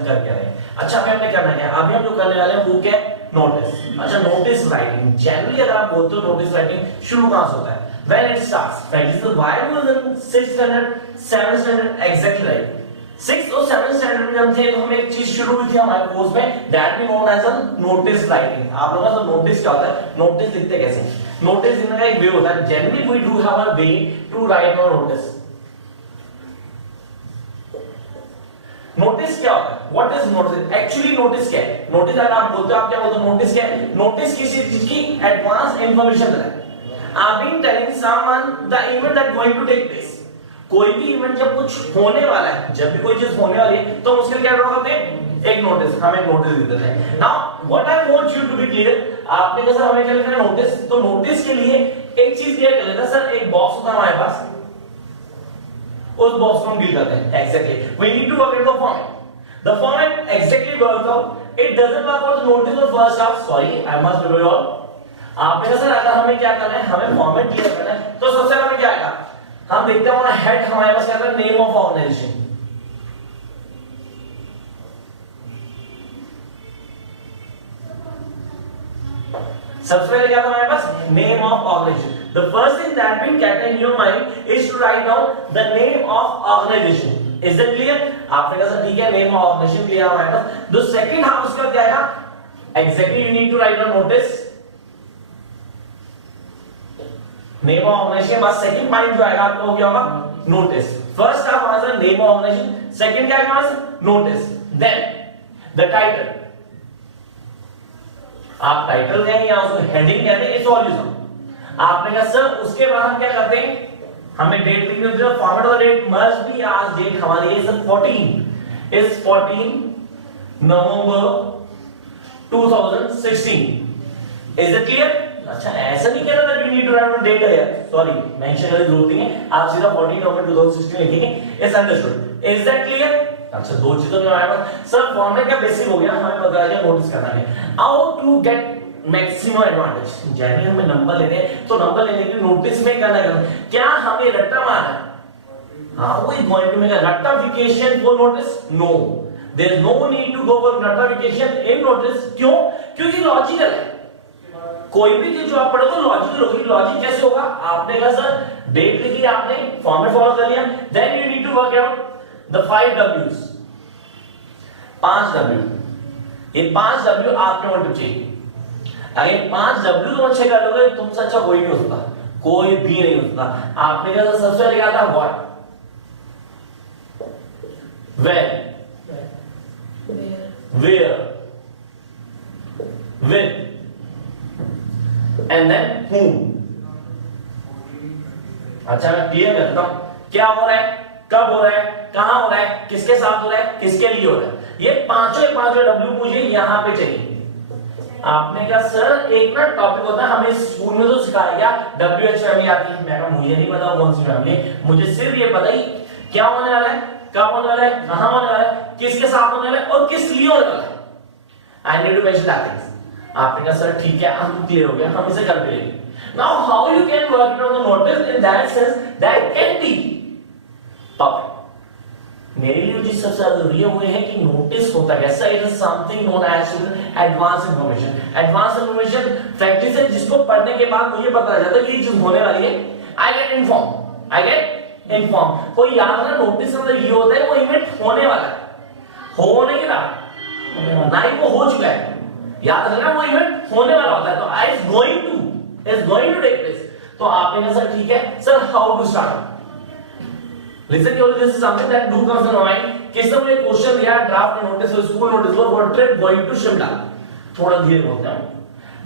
करके आए। अच्छा अभी हमने करना क्या है, अभी हम जो करने वाले हैं वो क्या है, नोटिस। अच्छा नोटिस राइटिंग, जनरली अगर आप बोलते हो नोटिस राइटिंग शुरू कहां से होता है, when it starts. Practice why was in 6th standard 7th standard exactly right. 6th और 7th स्टैंडर्ड में हम थे तो हमें एक चीज शुरू हुई थी हमारे कोर्स में, that we known as a notice writing. आप लोगों को नोटिस क्या होता है, नोटिस लिखते कैसे, नोटिस लिखने का एक वे होता है, generally we do have a way to write a notice. Notice क्या होता है, what is notice, actually notice क्या है, नोटिस अगर आप बोलते हो, आप क्या बोलते हो, नोटिस क्या है, नोटिस किसी चीज की एडवांस इंफॉर्मेशन है। I been telling someone the event that going to take place. कोई भी इवेंट जब कुछ होने वाला है, जब भी कोई चीज होने वाली है तो उसके लिए क्या ड्रॉ करते हैं, एक नोटिस, हम एक नोटिस लिख देते हैं। Now what I want you to be clear, आपने कहा सर हमें क्या लिखना है, नोटिस। तो नोटिस के लिए एक चीज क्लियर कर लेते हैं सर, एक बॉक्स होता है हमारे पास, उस बॉक्स को हम डील करते हैं। Exactly we need to work out the format, the format exactly works out, it doesn't work out the notice of first half, sorry I must review all। आपने कहा सर अगर हमें क्या करना है, हमें फॉर्मेट क्लियर करना है, तो सबसे पहले क्या आएगा, हम देखते हैं हमारा हेड, हमारे पास क्या है, नेम ऑफ ऑर्गेनाइजेशन। सबसे पहले क्या था हमारे पास, name of organisation. The first thing that will get in your mind is to write down the name of organization. Is that clear? आपने कहा सर ठीक है, नेम ऑफ ऑर्गेनाइजेशन क्लियर हमारे पास। The second half उसका क्या आएगा, exactly you need to write a notice. Name of organisation बाद second point जो आएगा आपको क्या होगा, notice. First half answer name of organisation, second क्या आएगा answer, notice. Then the title, आप टाइटल देंगे या उसको हेडिंग कहते हैं, सॉल्यूशन। आपने कहा सर उसके बाद हम क्या करते हैं, हमें डेट लिखनी होती है, format of date must be, आज डेट हमारी है sir 14 is 14 November 2016। Is it clear? अच्छा ऐसा नहीं कहना that you need to write date है, सॉरी मेंशन करने की जरूरत नहीं है, आप सीधा 14 नवंबर 2016 लिखेंगे। Is understood? Is that clear? अच्छा दो चीजों में हमारे पास सर फॉर्मेट का बेसिक हो गया, हमें पता है नोटिस करना है। How to get maximum advantage, यानी हमें नंबर लेने हैं तो नंबर लेने के लिए नोटिस में करना है, क्या हमें रट्टा मारना है, हाँ वो is going to make a ratification for notice, no there is no need to go for ratification in notice. क्यों? क्योंकि लॉजिकल है, कोई भी चीज जो आप पढ़ोगे लॉजिकल होगी। लॉजिक कैसे होगा, आपने कहा सर डेट लिखी, आपने फॉर्मेट फॉलो कर लिया, then you need to work out the 5 W's, 5 W, ये 5 W आपने वांट टू चेक। अगर 5 W तुम अच्छे कर लोगे, तुमसे अच्छा कोई नहीं हो सकता, कोई भी नहीं हो सकता। आपने कहा सबसे पहले क्या था, what, where, with and then whom। अच्छा मैं क्लियर करता हूं, क्या हो रहा है, कब हो रहा है, कहां हो रहा है, किसके साथ हो रहा है, किसके लिए हो रहा है, ये पांचों W मुझे यहां पे चाहिए। आपने कहा सर एक ना टॉपिक होता है, हमें स्कूल में तो सिखाया गया WH फैमिली आती है, मैं कहा मुझे नहीं पता कौन सी फैमिली, मुझे सिर्फ ये पता ही क्या होने वाला है, कब होने वाला है, कहां होने वाला है, किसके साथ होने वाला है और किस लिए होने वाला है। I need to mention that things. आपने कहा सर ठीक है, हम क्लियर हो गया, हम इसे कर लेंगे। Now how you can work on the notice in that sense that can be perfect. मेरे लिए जो सबसे ज्यादा जरूरी है वो है कि नोटिस होता कैसा, it is something known as advance information. Advance information practice है जिसको पढ़ने के बाद मुझे पता चल जाता है कि ये चीज होने वाली है, आई गेट इन्फॉर्म। कोई याद ना, नोटिस मतलब ये होता है वो इवेंट होने वाला है, हो नहीं रहा ना ही वो हो चुका है, याद रखना वो इवेंट होने वाला होता है। तो I is going to take place. तो आपने कहा सर ठीक है sir, how to start, Listen to this is something that do comes in mind। किस तरह मुझे क्वेश्चन दिया, draft notice for school notice for trip going to Shimla, थोड़ा धीरे बोलते हैं,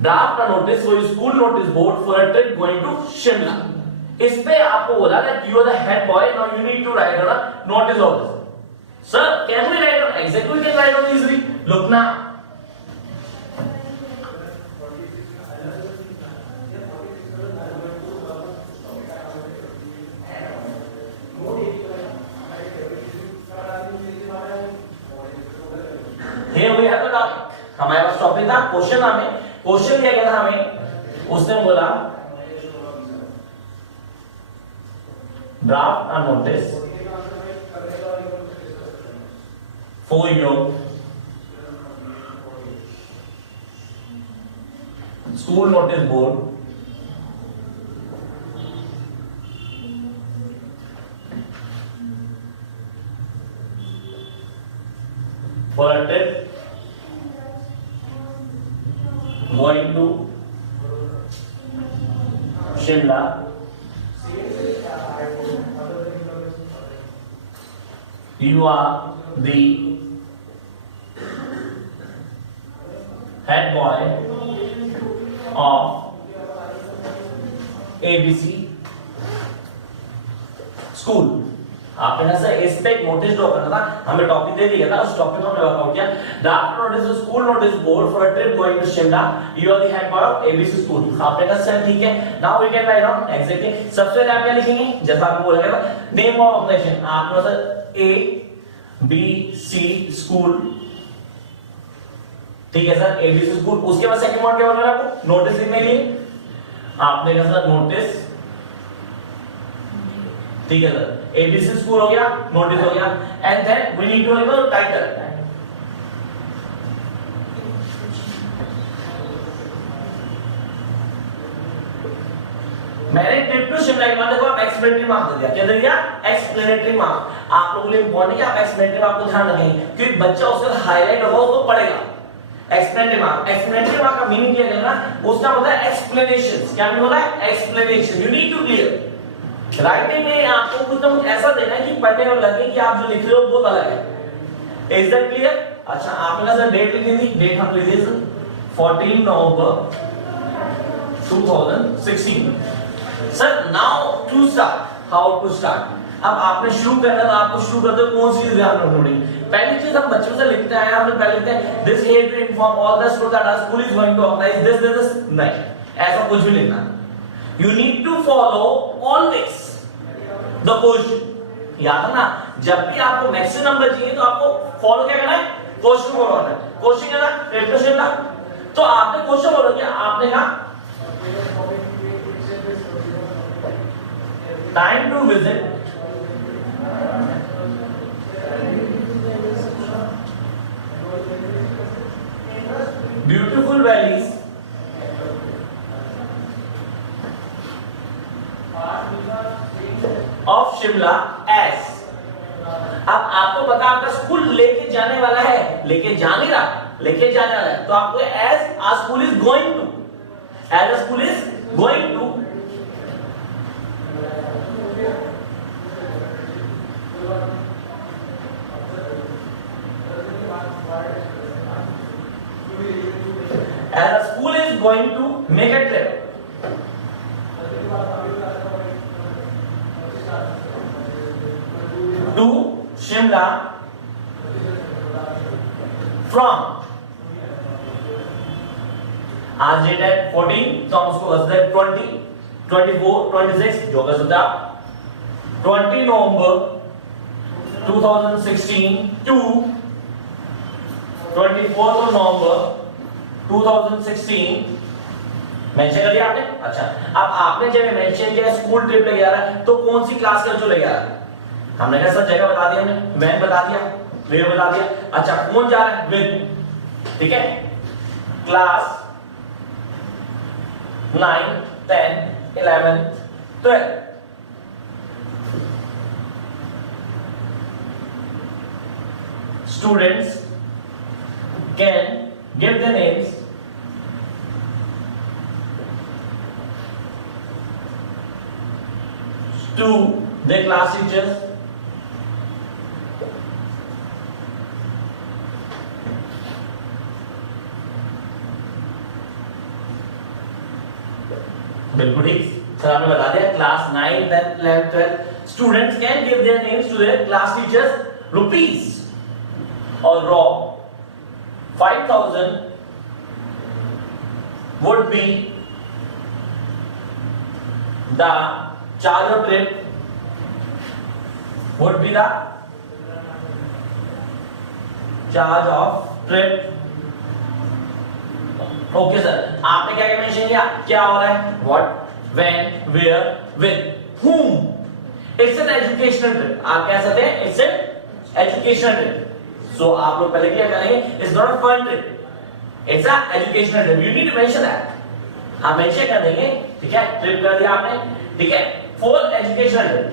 draft notice for school notice board for a trip going to Shimla. इस पे आपको बोला that you are the head boy, now you need to write on a notice of this. Sir can we write on, exactly we can write on easily, look ना। हमारे पास topic था, question हमें question दिया गया था हमें, उसने बोला draft a notice for your school notice board for a trip going to Shimla you are the head boy of ABC school. आपने ना सर इस पे एक नोटिस ड्रॉ करना था, हमें टॉपिक दे दिया था, उस टॉपिक को हमने वर्कआउट किया। Draft notice school notice board for a trip going to Shimla you are the head boy of ABC school. आपने कहा सर ठीक है, now we can write down exactly. सबसे पहले आप क्या लिखेंगे, जैसा आपको बोला गया था नेम ऑफ ऑर्गेनाइजेशन, आपने sir A B C school, ठीक है सर एबीसी स्कूल। उसके बाद सेकंड वर्ड क्या बोल रहा है आपको, नोटिस लिखने के लिए आपने कहा सर नोटिस, ठीक है सर एबीसी स्कूल हो गया, नोटिस हो गया, and then we need to have a title. मैंने ट्रिप टू शिमला के बाद देखो आप एक्सप्लेनेटरी मार्क दे दिया, क्या दे दिया, एक्सप्लेनेटरी मार्क। आप लोगों के लिए इंपॉर्टेंट है कि आप एक्सप्लेनेटरी मार्क को ध्यान रखेंगे क्योंकि बच्चा उसका हाईलाइट होगा उसको पढ़ेगा। एक्सप्लेनेटरी मार्क, एक्सप्लेनेटरी मार्क का मीनिंग क्या है ना, उसका मतलब है एक्सप्लेनेशंस। क्या मीनिंग होता है, explanation. You need to clear writing में आपको कुछ ना कुछ ऐसा देना है कि पढ़ने में लगे कि आप जो लिख रहे हो बहुत अलग है। Is that clear? अच्छा आपने कहा सर डेट लिखी थी, डेट हम लिख दिए sir 14 November 2016। Sir now to start, how to start. अब आपने शुरू करना है, आपको शुरू करते हो कौन सी चीज ध्यान रखनी। पहली चीज हम बच्चों से लिखते हैं, हमने पहले लिखते हैं this head to inform all the students that our school is going to organise this नहीं, ऐसा कुछ भी लिखना। You need to follow always the question। याद है ना, जब भी आपको मैक्सिमम नंबर चाहिए तो आपको फॉलो क्या करना है, क्वेश्चन फॉलो करना है। क्वेश्चन क्या था, रिप्रेजेंट था, तो आपने क्वेश्चन फॉलो किया। आपने कहा time to visit beautiful valleys of Shimla as. अब आपको पता आपका स्कूल लेके जाने वाला है, लेके जा नहीं रहा, लेके जाने वाला है, तो आपको as a school is going to, as a school is going to as a school is going to make a trip to Shimla from आज डेट है 14, तो हम उसको बस 20, 24, 26 जो कर सकते आप 20 नवंबर 2016 to 24 नवंबर 2016 मेंशन कर दिया आपने। अच्छा अब आपने जब मेंशन किया स्कूल ट्रिप ले जा रहा है तो कौन सी क्लास के बच्चों ले जा रहा है, हमने कहा सर जगह बता दिया, हमने वैन बता दिया, वेयर बता दिया। अच्छा कौन जा रहा है, विद, ठीक है, class 9, 10, 11, 12। Students can give their names to their class teachers बिल्कुल ठीक सर आपने बता दिया। Class 9, 10, 11, 12 students can give their names to their class teachers rupees और रॉ 5000 would be the charge of trip, would be the charge of trip। Okay sir आपने क्या क्या मेंशन किया, क्या हो रहा है, what, when, where, with whom। It's an educational trip, आप कह सकते हैं it's an educational trip. So आप लोग पहले क्या करेंगे, it's not a fun trip, it's a educational trip, you need to mention that, आप मेंशन कर देंगे, ठीक है, ट्रिप कर दिया आपने, ठीक है, for educational trip,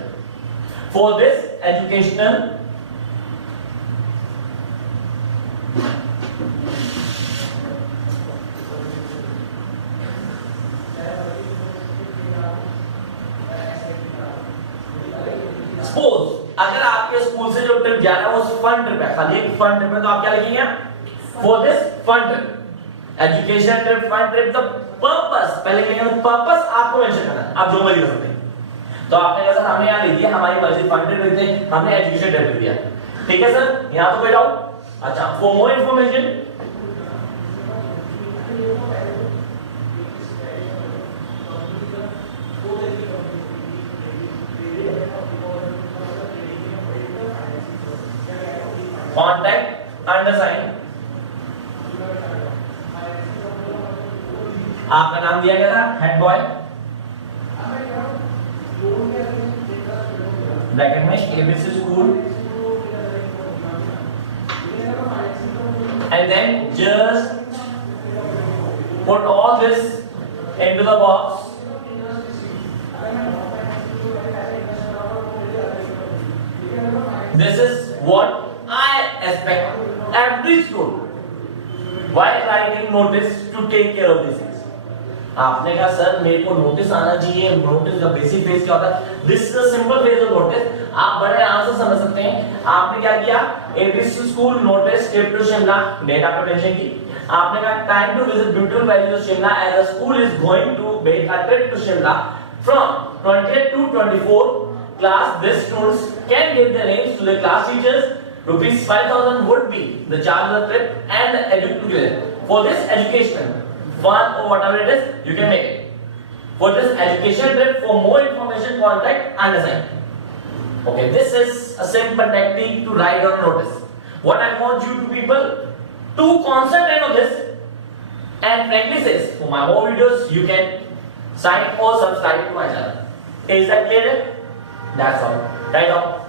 for this educational suppose अगर आपके स्कूल से जो ट्रिप जा रहा है वो फन ट्रिप है, खाली एक फन ट्रिप है, तो आप क्या लिखेंगे, for this fun trip, education trip, fun trip, the purpose, पहले लिखेंगे पर्पस आपको मेंशन करना है, आप जो मर्जी कर सकते हैं। तो आपने कहा सर हमने यहां लिख दिया हमारी मर्जी फन ट्रिप लिख दी, हमने एजुकेशन ट्रिप लिख दिया, ठीक है सर, यहां तो कोई डाउट? अच्छा, for more information contact undersigned, आपका नाम दिया गया था हेड बॉय, ब्रैकेट में ABC school, and then just put all this into the box, this is what I expect every student while writing notice to take care of these things. आपने कहा sir मेरे को notice आना चाहिए, notice का basic phase क्या होता है, this is a simple phase of notice, आप बड़े आराम से समझ सकते हैं। आपने क्या किया, ABC school notice trip to Shimla, date आपको टेंशन की, आपने कहा time to visit beautiful valleys of Shimla as a school is going to make a trip to Shimla from 20 to 24 class, this students can give their names to the class teachers, rupees 5,000 would be the charge of the trip and the education for this education fun or whatever it is, you can make it for this education trip. For more information contact undersign. Okay, this is a simple technique to write on notice. What I want you to people to concentrate on this, and frankly says for my more videos you can sign or subscribe to my channel. Is that clear? That's all. Right on.